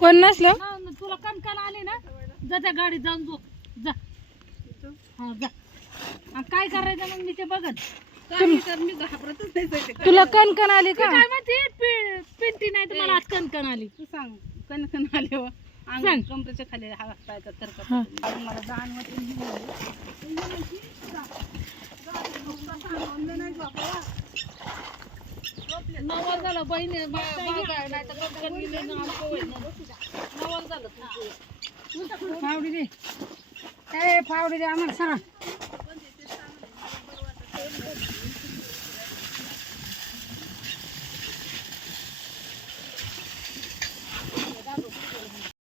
कोण नसलं तुला कणकण आली ना जा त्या गाडीत जाऊन झोप जा. हा जा. आणि काय करायचं मग मी ते बघत मी घाबरतच नाही. तुला कणकण आली का? काय म्हणते पिंटी नाही तर मला आज कणकण आली. तू सांग कणकण आले व अंग कमरेच्या खाली हात पायाचा थरका मला जाण नवल झालं बहिणी नाही तर कणकण गेली ना नवल झालं फावडी दे ए फावडी दे आम्हाला सांगा